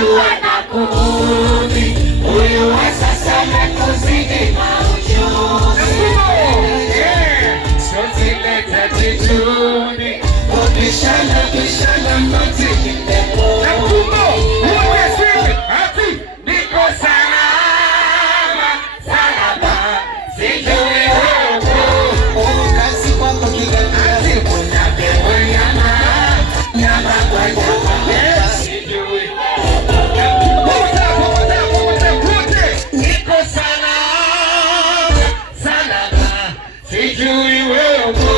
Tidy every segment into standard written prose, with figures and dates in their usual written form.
kujua na kubuni, huyu wa sasa na kuzidi maujuzi. Sote leta tituni, ubishana bishana mati kimemo. Na kumbo, uwe sili, hati, niko salama, salama, sijui huko. Kasi kwako kigani, hati, unabewe nyama, nyama kwa nyama, sijui huko. Niko salama, salama, sijui huko.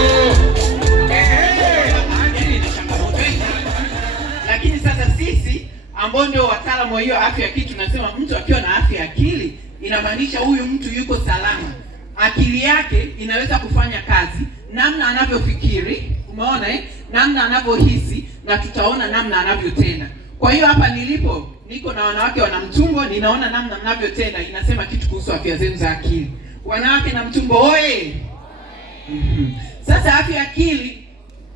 Lakini sasa sisi ambao ndio wataalamu wa hiyo afya ya akili tunasema mtu akiwa na afya ya akili inamaanisha huyu mtu yuko salama. Akili yake inaweza kufanya kazi, namna anavyofikiri, umeona namna anavyohisi, na tutaona namna anavyotenda. Kwa hiyo hapa niko na wanawake wana mtumbo, ninaona namna mnavyotenda, inasema kitu kuhusu afya zenu za akili. Wanawake na mtumbo oye! Sasa afya ya akili,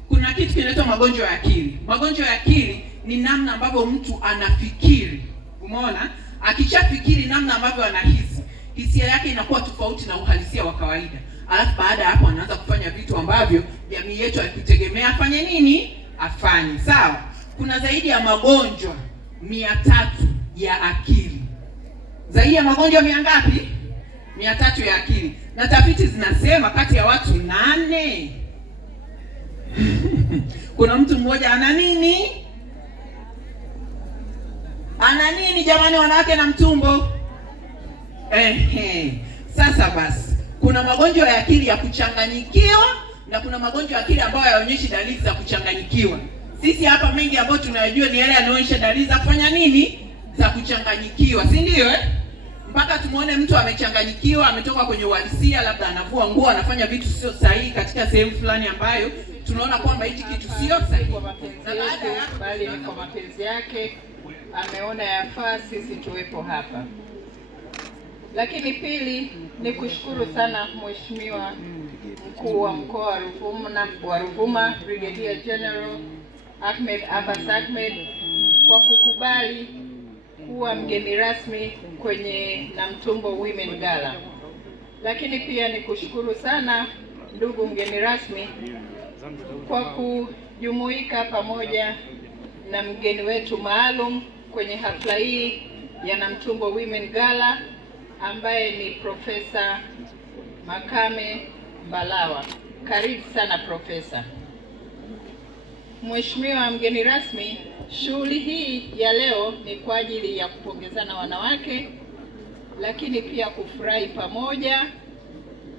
kuna kitu kinaitwa magonjwa ya akili. Magonjwa ya akili ni namna ambavyo mtu anafikiri. Umeona? Akishafikiri namna ambavyo anahisi, hisia yake inakuwa tofauti na uhalisia wa kawaida. Alafu baada ya hapo anaanza kufanya vitu ambavyo jamii yetu haikutegemea afanye nini? Afanye. Sawa? Kuna zaidi ya magonjwa 300 ya akili. Zaidi ya magonjwa ngapi? 300 ya akili. Na tafiti zinasema kati ya watu 8 kuna mtu mmoja ana nini? Ana nini jamani, wanawake na mtumbo? Sasa basi, kuna magonjwa ya akili ya kuchanganyikiwa na kuna magonjwa ya akili ambayo hayaonyeshi dalili za kuchanganyikiwa. Sisi hapa mengi ambayo tunayajua ni yale yanayoonyesha dalili za kufanya nini? Za kuchanganyikiwa, si ndio Mpaka tumuone mtu amechanganyikiwa, ametoka kwenye uhalisia, labda anavua nguo, anafanya vitu sio sahihi katika sehemu fulani ambayo tunaona kwamba hichi kitu sio sahihi kwa mapenzi yake, bali ni kwa mapenzi yake ameona yafaa sisi tuwepo hapa. Lakini pili, ni kushukuru sana Mheshimiwa Mkuu wa Mkoa wa Ruvuma Brigadier General Ahmed Abbas Ahmed kwa kukubali kuwa mgeni rasmi kwenye Namtumbo Women Gala. Lakini pia ni kushukuru sana ndugu mgeni rasmi kwa kujumuika pamoja na mgeni wetu maalum kwenye hafla hii ya Namtumbo Women Gala ambaye ni Profesa Makame Mbalawa. Karibu sana Profesa. Mheshimiwa mgeni rasmi, shughuli hii ya leo ni kwa ajili ya kupongezana wanawake, lakini pia kufurahi pamoja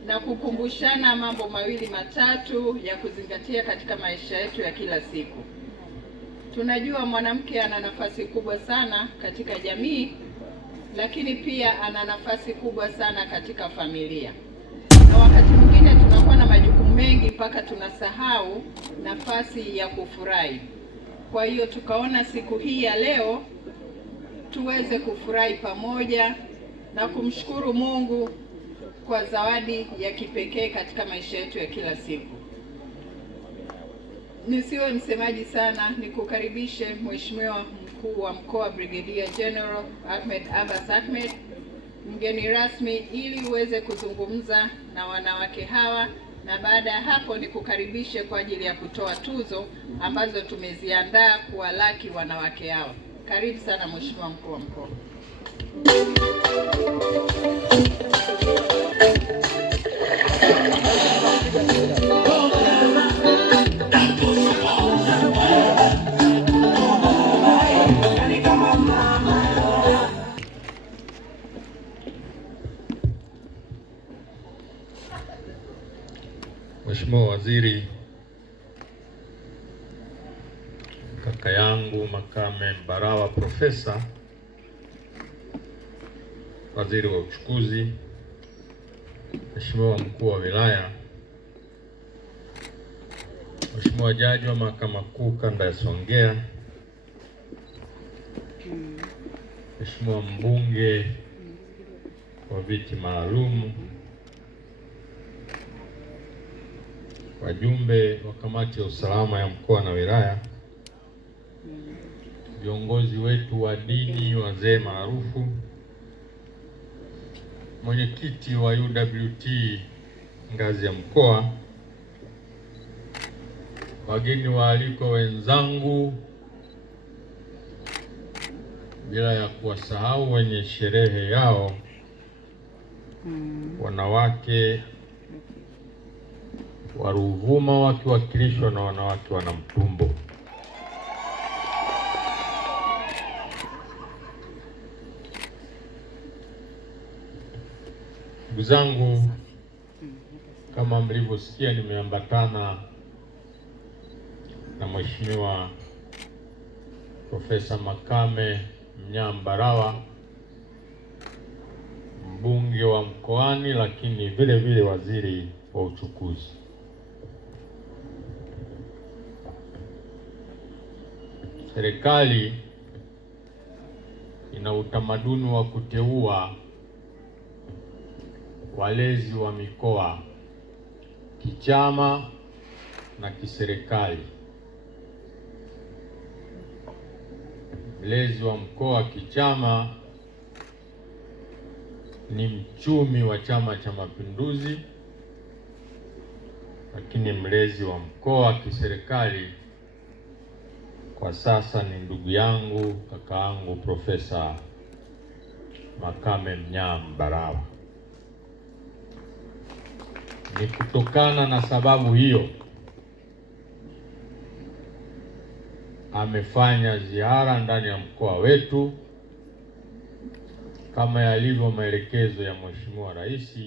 na kukumbushana mambo mawili matatu ya kuzingatia katika maisha yetu ya kila siku. Tunajua mwanamke ana nafasi kubwa sana katika jamii, lakini pia ana nafasi kubwa sana katika familia. Na wakati mwingine tunakuwa na majukumu mengi mpaka tunasahau nafasi ya kufurahi. Kwa hiyo tukaona siku hii ya leo tuweze kufurahi pamoja na kumshukuru Mungu kwa zawadi ya kipekee katika maisha yetu ya kila siku. Nisiwe msemaji sana, nikukaribishe Mheshimiwa Mkuu wa Mkoa Brigadier General Ahmed Abbas Ahmed, mgeni rasmi, ili uweze kuzungumza na wanawake hawa, na baada ya hapo nikukaribishe kwa ajili ya kutoa tuzo ambazo tumeziandaa kuwalaki wanawake hawa. Karibu sana Mheshimiwa Mkuu wa Mkoa. Mheshimiwa Waziri, kaka yangu Makame Mbarawa, Profesa, Waziri wa Uchukuzi, Mheshimiwa Mkuu wa Wilaya, Mheshimiwa Jaji wa Mahakama Kuu Kanda ya Songea, Mheshimiwa Mbunge wa viti maalum, wajumbe wa kamati ya usalama ya mkoa na wilaya, viongozi wetu wa dini, wazee maarufu, mwenyekiti wa UWT ngazi ya mkoa, wageni waalikwa wenzangu, bila ya kuwasahau wenye sherehe yao, wanawake wa Ruvuma wakiwakilishwa na wanawake wa Namtumbo. Ndugu zangu, kama mlivyosikia, nimeambatana na Mheshimiwa Profesa Makame Mnyambarawa, mbunge wa mkoani, lakini vile vile waziri wa uchukuzi. Serikali ina utamaduni wa kuteua walezi wa mikoa kichama na kiserikali. Mlezi wa mkoa kichama ni mchumi wa Chama cha Mapinduzi, lakini mlezi wa mkoa kiserikali kwa sasa ni ndugu yangu, kaka yangu Profesa Makame Mnyambarawa. Ni kutokana na sababu hiyo amefanya ziara ndani ya mkoa wetu kama yalivyo maelekezo ya Mheshimiwa Rais